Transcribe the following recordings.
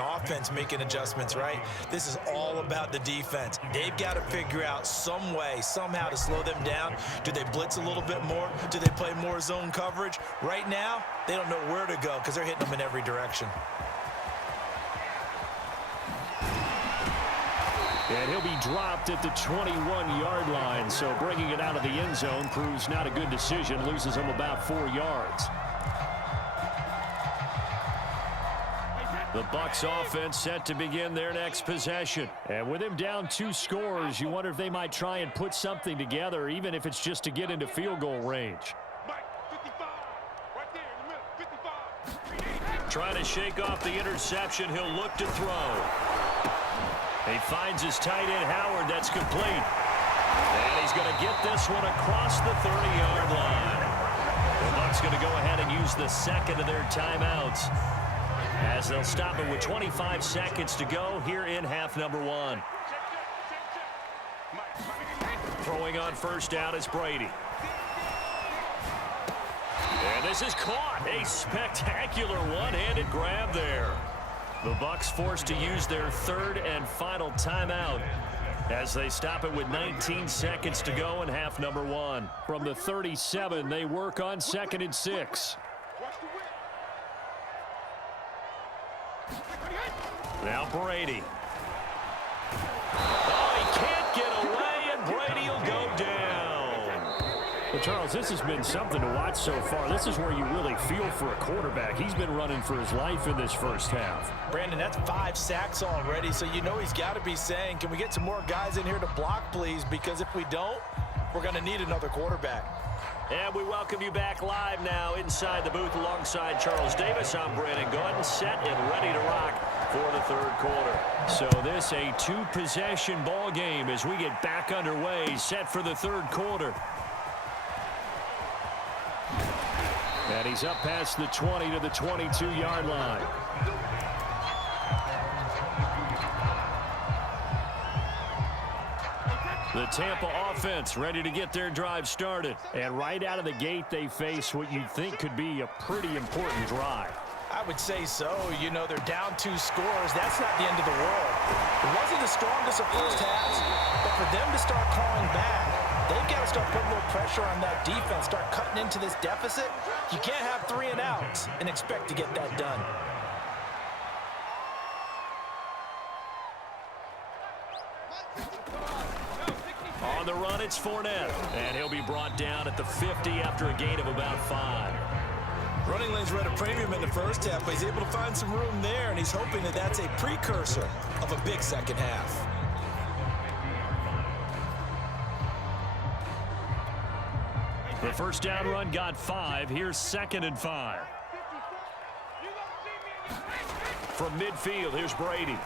offense making adjustments, right? This is all about the defense. They've got to figure out some way, somehow to slow them down. Do they blitz a little bit more? Do they play more zone coverage? Right now, they don't know where to go because they're hitting them in every direction. And he'll be dropped at the 21-yard line, so bringing it out of the end zone proves not a good decision, loses him about 4 yards. The Bucs offense set to begin their next possession. And with him down 2 scores, you wonder if they might try and put something together, even if it's just to get into field goal range. Trying to shake off the interception, he'll look to throw. He finds his tight end, Howard. That's complete. And he's going to get this one across the 30-yard line. The Bucs going to go ahead and use the second of their timeouts, as they'll stop it with 25 seconds to go here in half number 1. Throwing on first down is Brady. And this is caught. A spectacular one-handed grab there. The Bucs forced to use their third and final timeout as they stop it with 19 seconds to go in half number 1. From the 37, they work on 2nd and 6. Now Brady. Oh, he can't get away, and Brady will go down. Well, Charles, this has been something to watch so far. This is where you really feel for a quarterback. He's been running for his life in this first half. Brandon, that's 5 sacks already, so you know he's got to be saying, can we get some more guys in here to block, please? Because if we don't, we're going to need another quarterback. And we welcome you back live now inside the booth alongside Charles Davis. I'm Brandon Gaudin, set and ready to rock for the third quarter. So this a 2-possession ball game as we get back underway, set for the third quarter. And he's up past the 20 to the 22-yard line. The Tampa offense ready to get their drive started. And right out of the gate, they face what you'd think could be a pretty important drive. I would say so. You know, they're down 2 scores. That's not the end of the world. It wasn't the strongest of first halves, but for them to start calling back, they've got to start putting a little pressure on that defense, start cutting into this deficit. You can't have 3 and outs and expect to get that done. On the run, it's Fournette, and he'll be brought down at the 50 after a gain of about 5. Running lanes were at a premium in the first half, but he's able to find some room there, and he's hoping that that's a precursor of a big second half. The first down run got 5. Here's 2nd and 5. From midfield, here's Brady.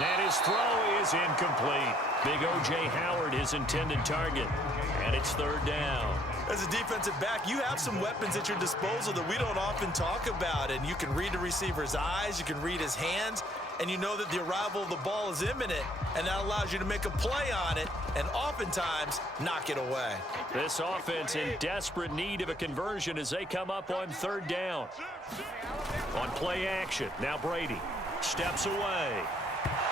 And his throw is incomplete. Big O.J. Howard, his intended target. And it's 3rd down. As a defensive back, you have some weapons at your disposal that we don't often talk about. And you can read the receiver's eyes, you can read his hands, and you know that the arrival of the ball is imminent. And that allows you to make a play on it and oftentimes knock it away. This offense in desperate need of a conversion as they come up on 3rd down. On play action, now Brady steps away.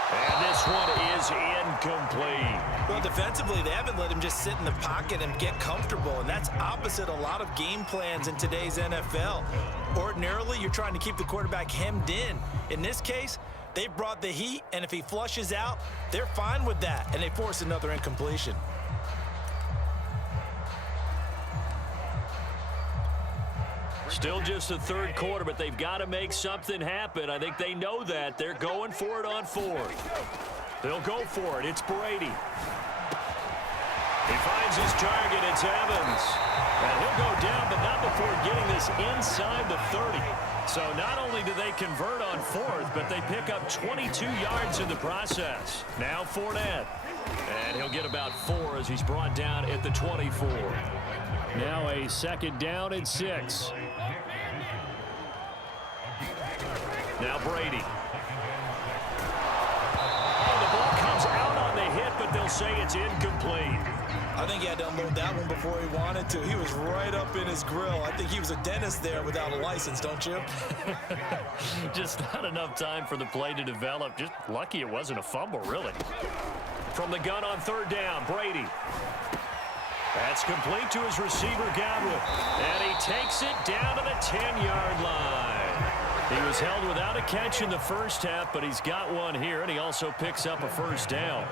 And this one is incomplete. Well, defensively, they haven't let him just sit in the pocket and get comfortable, and that's opposite a lot of game plans in today's NFL. Ordinarily, you're trying to keep the quarterback hemmed in. In this case, they brought the heat, and if he flushes out, they're fine with that, and they force another incompletion. Still just the 3rd quarter, but they've got to make something happen. I think they know that. They're going for it on 4th. They'll go for it. It's Brady. He finds his target. It's Evans. And he'll go down, but not before getting this inside the 30. So not only do they convert on 4th, but they pick up 22 yards in the process. Now Fournette. And he'll get about 4 as he's brought down at the 24. Now a 2nd down and 6. Now Brady. Oh, the ball comes out on the hit, but they'll they'll say it's incomplete. I think he had to unload that one before he wanted to. He was right up in his grill. I think he was a dentist there without a license, don't you? Just not enough time for the play to develop. Just lucky it wasn't a fumble, really. From the gun on third down, Brady. That's complete to his receiver, Godwin. And he takes it down to the 10-yard line. He was held without a catch in the first half, but he's got one here, and he also picks up a first down.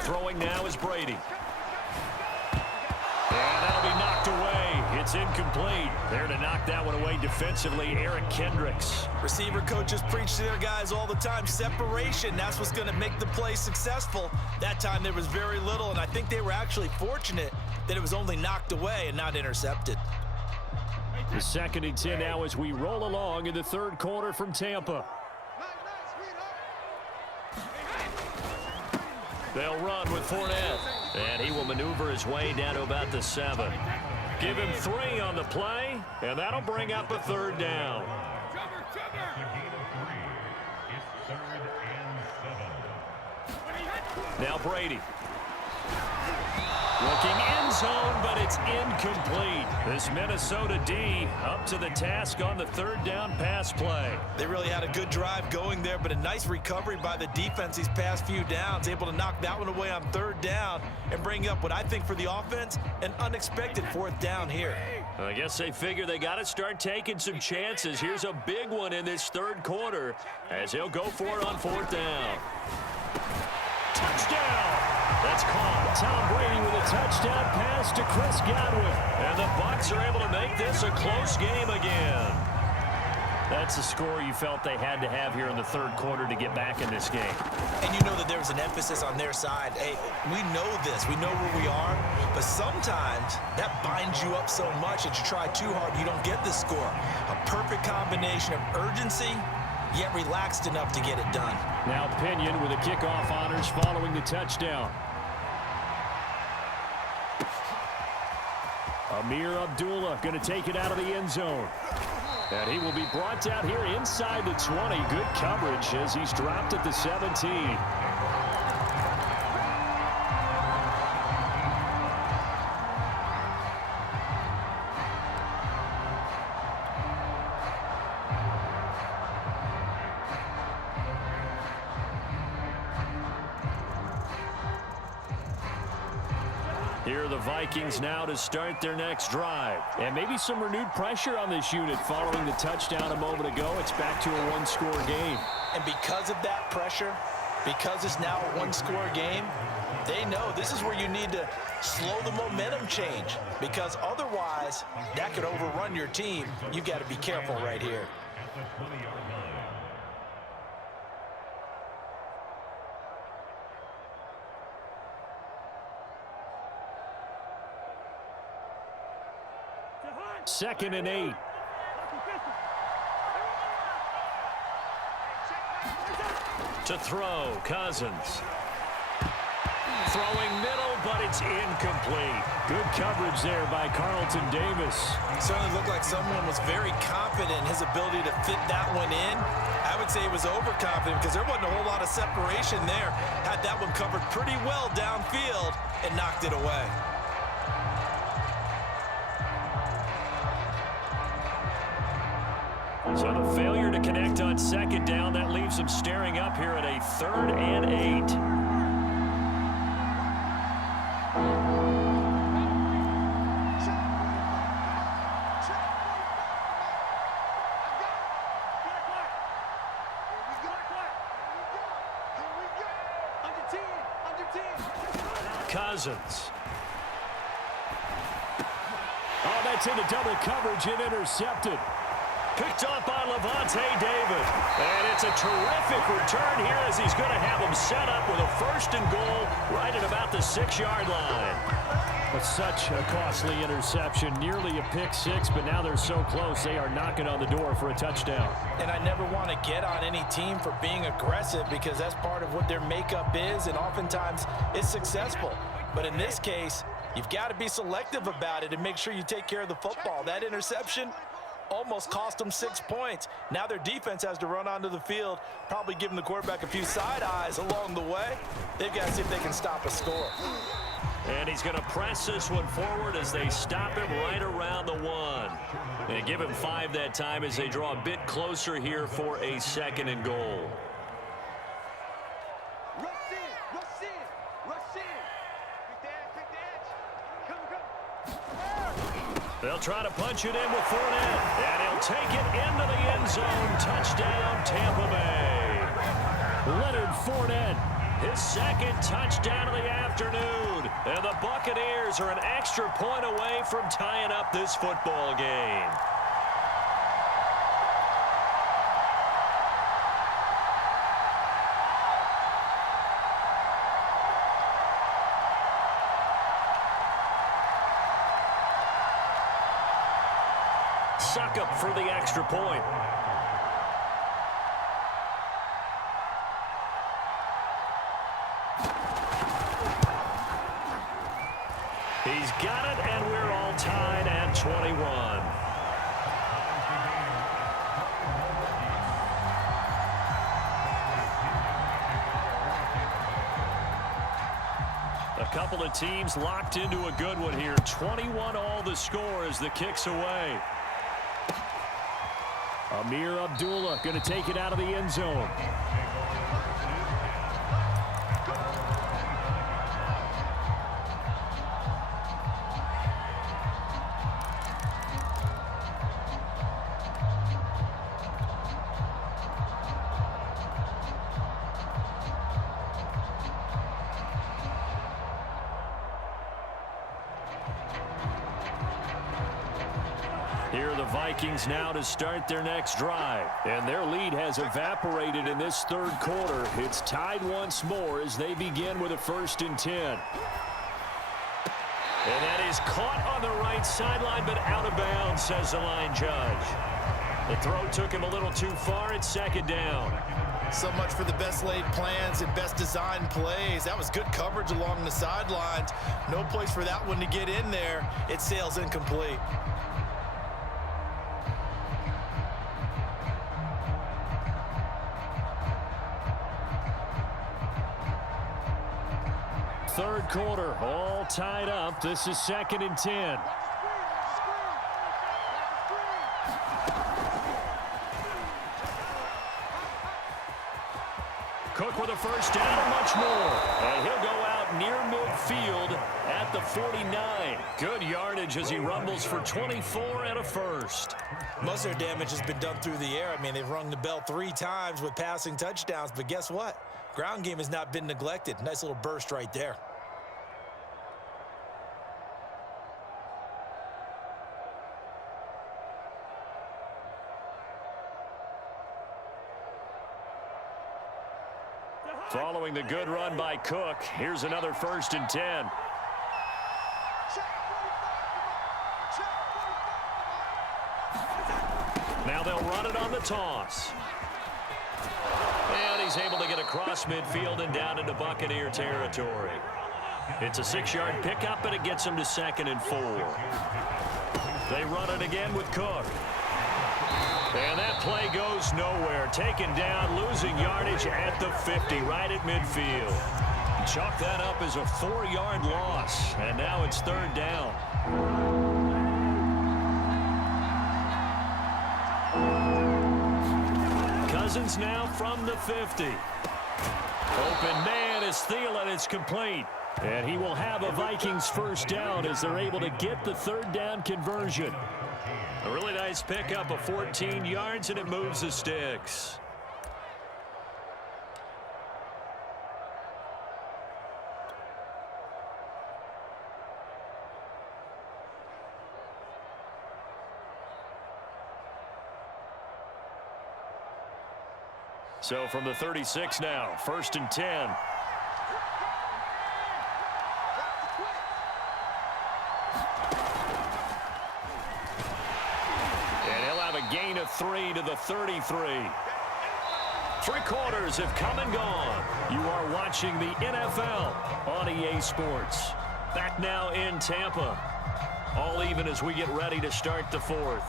Throwing now is Brady. And that'll be knocked away. It's incomplete. There to knock that one away defensively, Eric Kendricks. Receiver coaches preach to their guys all the time. Separation, that's what's going to make the play successful. That time there was very little, and I think they were actually fortunate that it was only knocked away and not intercepted. The 2nd and 10 now as we roll along in the third quarter from Tampa. They'll run with Fournette. And he will maneuver his way down to about the 7. Give him 3 on the play, and that'll bring up a third down. Now Brady. Looking end zone, but it's incomplete. This Minnesota D up to the task on the third down pass play. They really had a good drive going there, but a nice recovery by the defense these past few downs, able to knock that one away on third down and bring up what I think for the offense, an unexpected 4th down here. I guess they figure they got to start taking some chances. Here's a big one in this third quarter as he'll go for it on 4th down. Touchdown! That's caught. Tom Brady with a touchdown pass to Chris Godwin. And the Bucs are able to make this a close game again. That's a score you felt they had to have here in the third quarter to get back in this game. And you know that there was an emphasis on their side. Hey, we know this. We know where we are. But sometimes that binds you up so much that you try too hard, you don't get the score. A perfect combination of urgency, yet relaxed enough to get it done. Now Pinion with the kickoff honors following the touchdown. Amir Abdullah going to take it out of the end zone. And he will be brought down here inside the 20. Good coverage as he's dropped at the 17. Here are the Vikings now to start their next drive. And maybe some renewed pressure on this unit following the touchdown a moment ago. It's back to a one-score game. And because of that pressure, because it's now a one-score game, they know this is where you need to slow the momentum change. Because otherwise, that could overrun your team. You've got to be careful right here. Second and 8. To throw, Cousins. Throwing middle, but it's incomplete. Good coverage there by Carlton Davis. Certainly looked like someone was very confident in his ability to fit that one in. I would say he was overconfident because there wasn't a whole lot of separation there. Had that one covered pretty well downfield and knocked it away. So the failure to connect on second down, that leaves him staring up here at a 3rd and 8. Cousins. Oh, that's into double coverage and intercepted. Picked up by Levante David. And it's a terrific return here as he's going to have him set up with a 1st and goal right at about the 6-yard line. But such a costly interception, nearly a pick 6, but now they're so close they are knocking on the door for a touchdown. And I never want to get on any team for being aggressive because that's part of what their makeup is, and oftentimes it's successful. But in this case, you've got to be selective about it and make sure you take care of the football. That interception, almost cost them 6 points. Now their defense has to run onto the field, probably giving the quarterback a few side eyes along the way. They've got to see if they can stop a score. And he's going to press this one forward as they stop him right around the 1. They give him 5 that time as they draw a bit closer here for a 2nd and goal. They'll try to punch it in with Fournette, and he'll take it into the end zone. Touchdown, Tampa Bay. Leonard Fournette, his 2nd touchdown of the afternoon. And the Buccaneers are an extra point away from tying up this football game. Suck up for the extra point. He's got it, and we're all tied at 21. A couple of teams locked into a good one here. 21 all the score as the kick's away. Amir Abdullah going to take it out of the end zone. Here are the Vikings now to start their next drive. And their lead has evaporated in this 3rd quarter. It's tied once more as they begin with a 1st and 10. And that is caught on the right sideline, but out of bounds, says the line judge. The throw took him a little too far. It's 2nd down. So much for the best laid plans and best designed plays. That was good coverage along the sidelines. No place for that one to get in there. It sails incomplete. Third quarter, all tied up. This is 2nd and 10. Cook with a 1st down and much more. And he'll go out near midfield at the 49. Good yardage as he rumbles for 24 and a 1st. Most of their damage has been done through the air. I mean, they've rung the bell 3 times with passing touchdowns, but guess what? Ground game has not been neglected. Nice little burst right there. Following the good run by Cook, here's another 1st and 10. Now they'll run it on the toss. And he's able to get across midfield and down into Buccaneer territory. It's a 6-yard pickup, and it gets him to 2nd and 4. They run it again with Cook. And that play goes nowhere. Taken down, losing yardage at the 50, right at midfield. Chalk that up as a 4-yard loss, and now it's 3rd down. Cousins now from the 50. Open man is Thielen. It's complete. And he will have a Vikings 1st down as they're able to get the 3rd down conversion. A really nice pickup of 14 yards, and it moves the sticks. So from the 36 now, 1st and 10. Gain of 3 to the 33. 3 quarters have come and gone. You are watching the NFL on EA Sports. Back now in Tampa. All even as we get ready to start the 4th.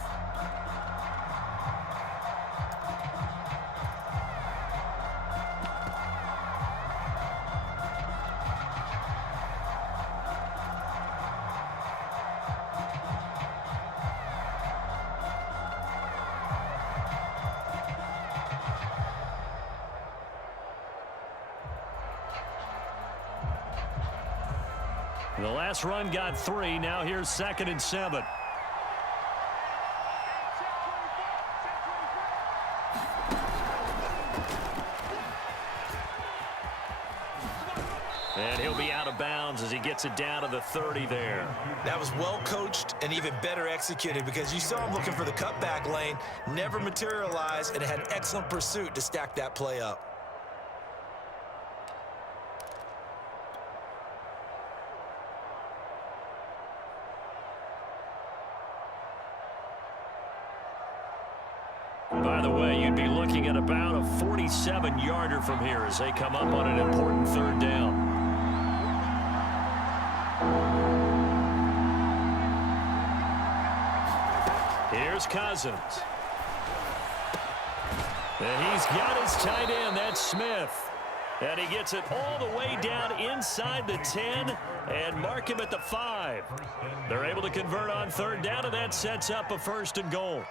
The last run got 3. Now here's 2nd and 7. And he'll be out of bounds as he gets it down to the 30 there. That was well coached and even better executed because you saw him looking for the cutback lane, never materialized, and had excellent pursuit to stack that play up. By the way, you'd be looking at about a 47-yarder from here as they come up on an important 3rd down. Here's Cousins. And he's got his tight end. That's Smith. And he gets it all the way down inside the 10 and mark him at the 5. They're able to convert on 3rd down, and that sets up a 1st and goal.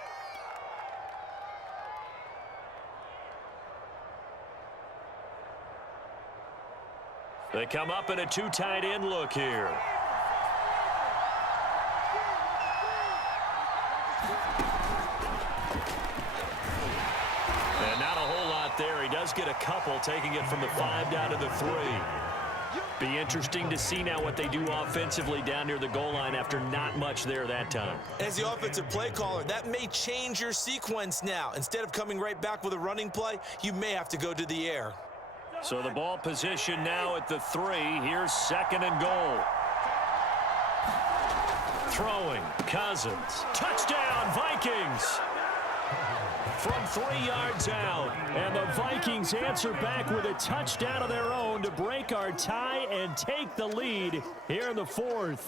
They come up in a 2 tight end look here. And not a whole lot there. He does get a couple, taking it from the 5 down to the 3. Be interesting to see now what they do offensively down near the goal line after not much there that time. As the offensive play caller, that may change your sequence now. Instead of coming right back with a running play, you may have to go to the air. So the ball position now at the 3. Here's 2nd and goal. Throwing, Cousins. Touchdown, Vikings! From 3 yards out. And the Vikings answer back with a touchdown of their own to break our tie and take the lead here in the 4th.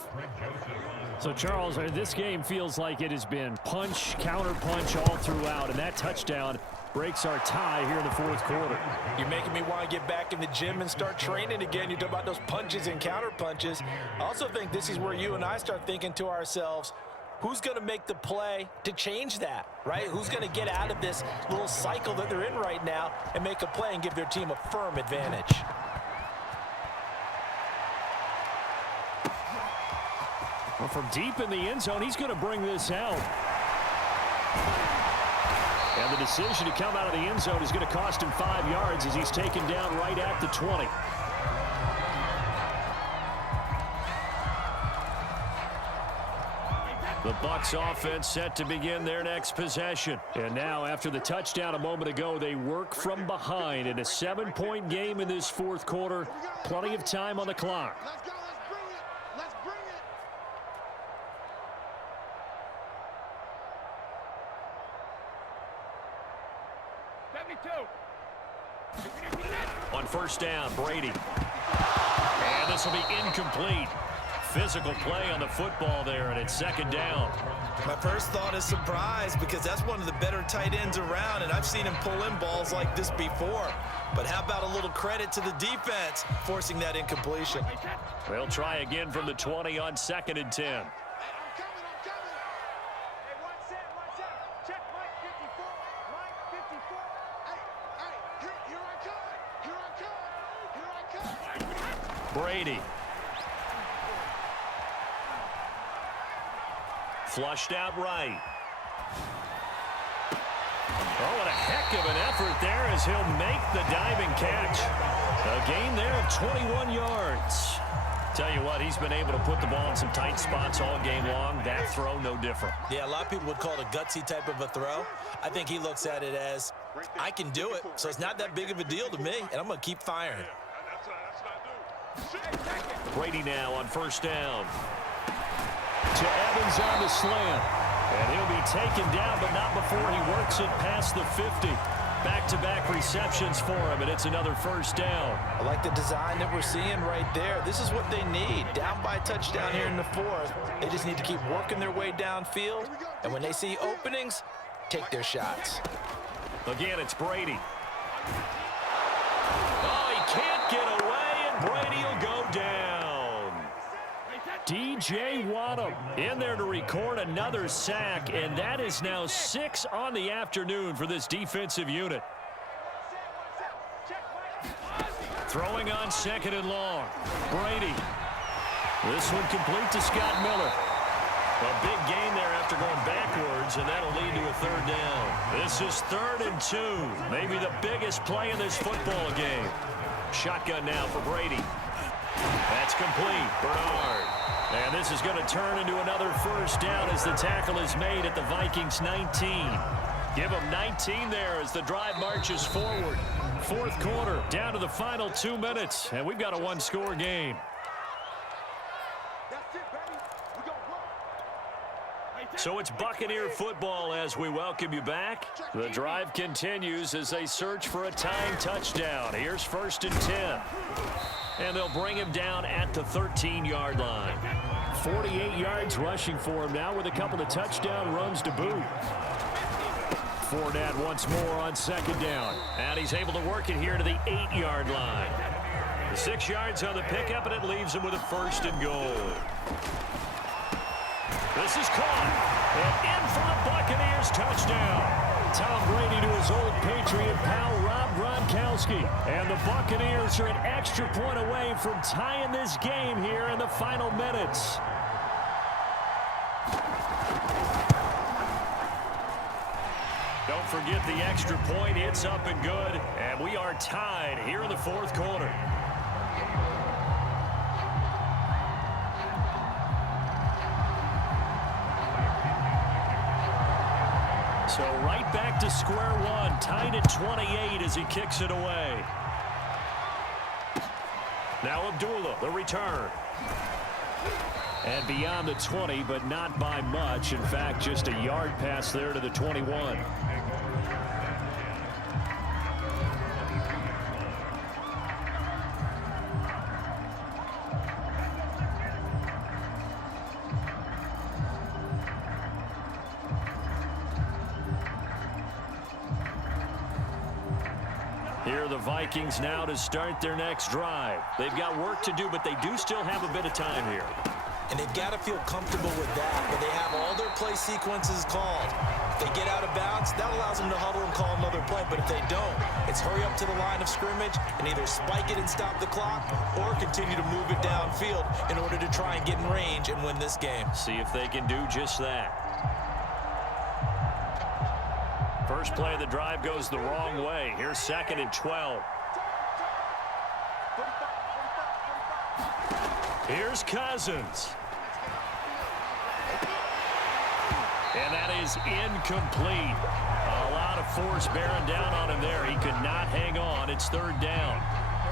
So, Charles, this game feels like it has been punch, counter-punch all throughout, and that touchdown breaks our tie here in the 4th quarter. You're making me want to get back in the gym and start training again. You talk about those punches and counter punches. I also think this is where you and I start thinking to ourselves, who's going to make the play to change that, right? Who's going to get out of this little cycle that they're in right now and make a play and give their team a firm advantage? Well, from deep in the end zone, he's going to bring this out. And the decision to come out of the end zone is going to cost him 5 yards as he's taken down right at the 20. The Bucs offense set to begin their next possession. And now, after the touchdown a moment ago, they work from behind in a 7-point game in this 4th quarter. Plenty of time on the clock. Let's go. Let's bring it. 72. On 1st down, Brady. And this will be incomplete. Physical play on the football there, and it's 2nd down. My first thought is surprise because that's one of the better tight ends around, and I've seen him pull in balls like this before. But how about a little credit to the defense forcing that incompletion? They'll try again from the 20 on 2nd and 10. I'm coming. Hey, one set. Check Mike 54. Hey, here I come. Brady. Flushed out right. Oh, what a heck of an effort there as he'll make the diving catch. A gain there of 21 yards. Tell you what, he's been able to put the ball in some tight spots all game long. That throw, no different. Yeah, a lot of people would call it a gutsy type of a throw. I think he looks at it as, I can do it, so it's not that big of a deal to me, and I'm going to keep firing. Brady now on 1st down. To Evans on the slant. And he'll be taken down, but not before he works it past the 50. Back-to-back receptions for him, and it's another 1st down. I like the design that we're seeing right there. This is what they need. Down by a touchdown here in the 4th. They just need to keep working their way downfield. And when they see openings, take their shots. Again, it's Brady. Oh, he can't get away, and Brady will go down. DJ Waddle in there to record another sack, and that is now 6 on the afternoon for this defensive unit. Throwing on 2nd and long. Brady. This one complete to Scott Miller. A big gain there after going backwards, and that'll lead to a third down. This is 3rd and 2. Maybe the biggest play in this football game. Shotgun now for Brady. That's complete. Bernard. And this is going to turn into another first down as the tackle is made at the Vikings 19. Give them 19 there as the drive marches forward. 4th quarter, down to the final 2 minutes, and we've got a one-score game. That's it, baby. We gonna work. So it's Buccaneer football as we welcome you back. The drive continues as they search for a tying touchdown. Here's 1st and 10. And they'll bring him down at the 13-yard line. 48 yards rushing for him now with a couple of touchdown runs to boot. Fournette once more on 2nd down. And he's able to work it here to the 8-yard line. 6 yards on the pickup, and it leaves him with a 1st and goal. This is caught. And in for the Buccaneers touchdown. Tom Brady to his old Patriot pal, Rob Gronkowski. And the Buccaneers are an extra point away from tying this game here in the final minutes. Don't forget the extra point. It's up and good. And we are tied here in the 4th quarter. So right back to square one, tied at 28 as he kicks it away. Now Abdullah, the return. And beyond the 20, but not by much. In fact, just a yard pass there to the 21. Here are the Vikings now to start their next drive. They've got work to do, but they do still have a bit of time here. And they've got to feel comfortable with that, but they have all their play sequences called. If they get out of bounds, that allows them to huddle and call another play, but if they don't, it's hurry up to the line of scrimmage and either spike it and stop the clock or continue to move it downfield in order to try and get in range and win this game. See if they can do just that. First play of the drive goes the wrong way. Here's 2nd and 12. Here's Cousins. And that is incomplete. A lot of force bearing down on him there. He could not hang on. It's 3rd down.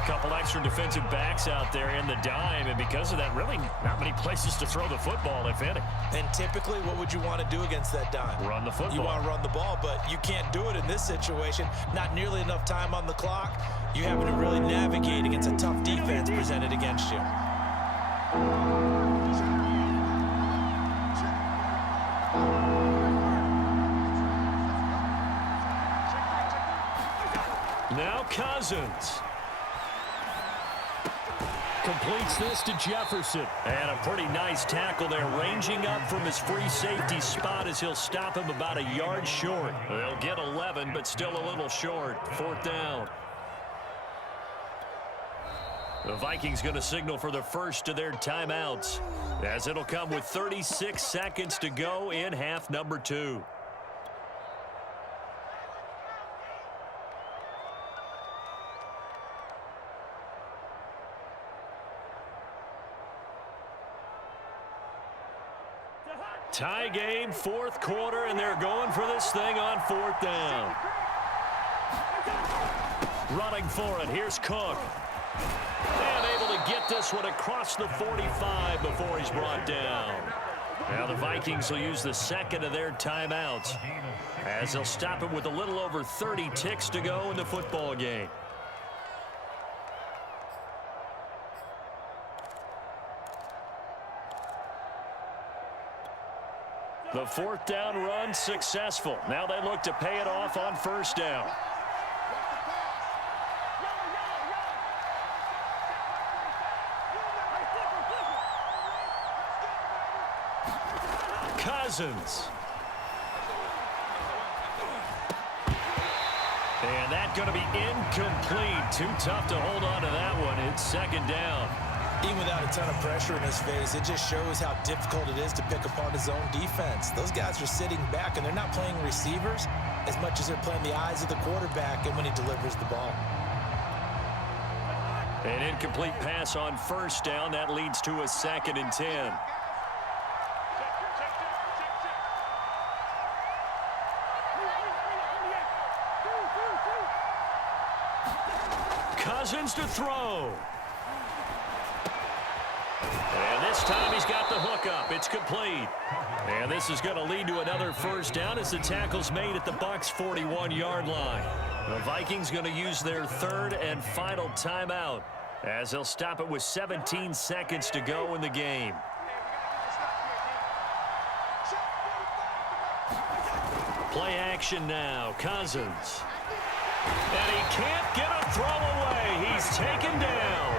A couple extra defensive backs out there in the dime, and because of that, really not many places to throw the football, if any. And typically, what would you want to do against that dime? Run the football. You want to run the ball, but you can't do it in this situation. Not nearly enough time on the clock. You having to really navigate against a tough defense presented against you. Now Cousins. Completes this to Jefferson. And a pretty nice tackle there, ranging up from his free safety spot as he'll stop him about a yard short. They'll get 11, but still a little short. 4th down. The Vikings going to signal for the first of their timeouts, as it'll come with 36 seconds to go in half number 2. Tie game, 4th quarter, and they're going for this thing on 4th down. Running for it, here's Cook. And able to get this one across the 45 before he's brought down. Now the Vikings will use the 2nd of their timeouts, as they'll stop him with a little over 30 ticks to go in the football game. The 4th down run successful. Now they look to pay it off on 1st down. Cousins. And that's going to be incomplete. Too tough to hold on to that one. It's 2nd down. Even without a ton of pressure in his face, it just shows how difficult it is to pick apart his own defense. Those guys are sitting back, and they're not playing receivers as much as they're playing the eyes of the quarterback and when he delivers the ball. An incomplete pass on first down. That leads to a 2nd and 10. Cousins to throw. And this time he's got the hook up. It's complete. And this is going to lead to another first down as the tackle's made at the Bucs' 41-yard line. The Vikings going to use their 3rd and final timeout as they'll stop it with 17 seconds to go in the game. Play action now. Cousins. And he can't get a throw away. He's taken down.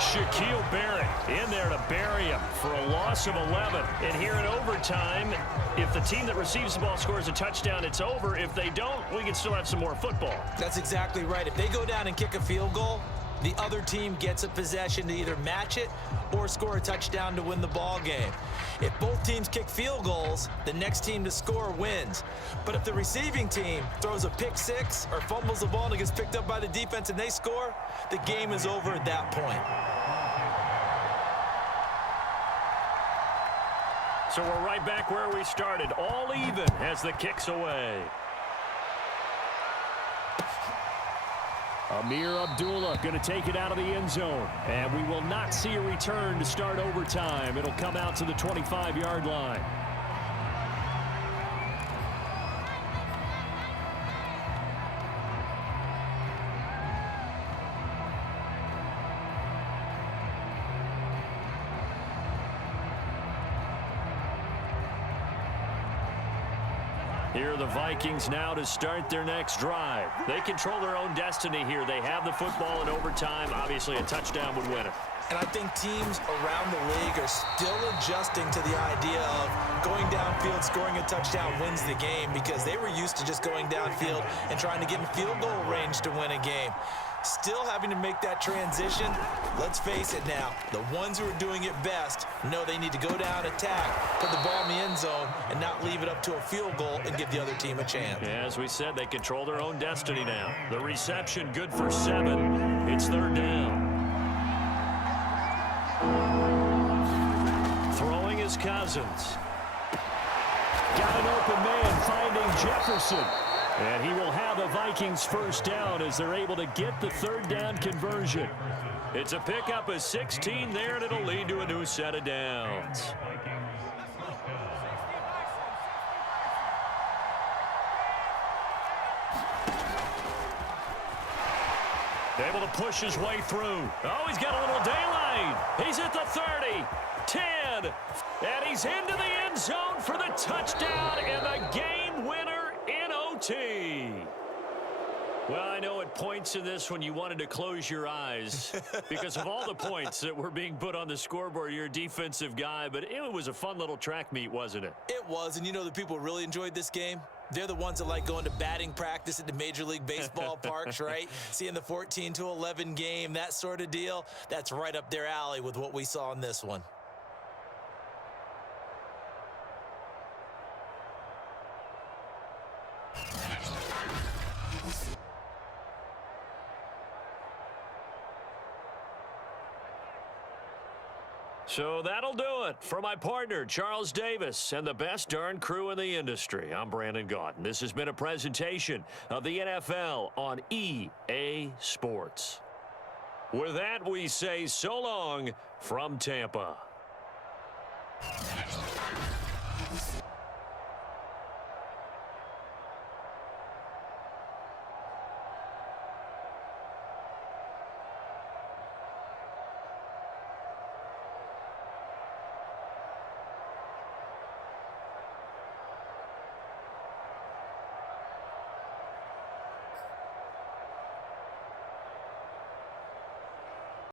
Shaquille Barrett in there to bury him for a loss of 11. And here in overtime, if the team that receives the ball scores a touchdown, it's over. If they don't, we can still have some more football. That's exactly right. If they go down and kick a field goal, the other team gets a possession to either match it or score a touchdown to win the ball game. If both teams kick field goals, the next team to score wins. But if the receiving team throws a pick six or fumbles the ball and it gets picked up by the defense and they score, the game is over at that point. So we're right back where we started, all even as the kick's away. Amir Abdullah going to take it out of the end zone. And we will not see a return to start overtime. It'll come out to the 25-yard line. Here are the Vikings now to start their next drive. They control their own destiny here. They have the football in overtime. Obviously, a touchdown would win it. And I think teams around the league are still adjusting to the idea of going downfield, scoring a touchdown wins the game, because they were used to just going downfield and trying to get in field goal range to win a game. Still having to make that transition. Let's face it now, the ones who are doing it best know they need to go down, attack, put the ball in the end zone, and not leave it up to a field goal and give the other team a chance. Yeah, as we said, they control their own destiny now. The reception good for 7. It's 3rd down. Throwing is Cousins. Got an open man finding Jefferson. And he will have the Vikings first down as they're able to get the 3rd down conversion. It's a pickup of 16 there, and it'll lead to a new set of downs. Able to push his way through. Oh, he's got a little daylight. He's at the 30, 10, and he's into the end zone for the touchdown and the game winner in OT. Well, I know at points in this when you wanted to close your eyes because of all the points that were being put on the scoreboard. You're a defensive guy, but it was a fun little track meet, wasn't it? It was, and you know the people really enjoyed this game? They're the ones that like going to batting practice at the Major League Baseball parks, right? Seeing the 14-11 game, that sort of deal. That's right up their alley with what we saw in this one. So that'll do it for my partner, Charles Davis, and the best darn crew in the industry. I'm Brandon Gaunt. This has been a presentation of the NFL on EA Sports. With that, we say so long from Tampa.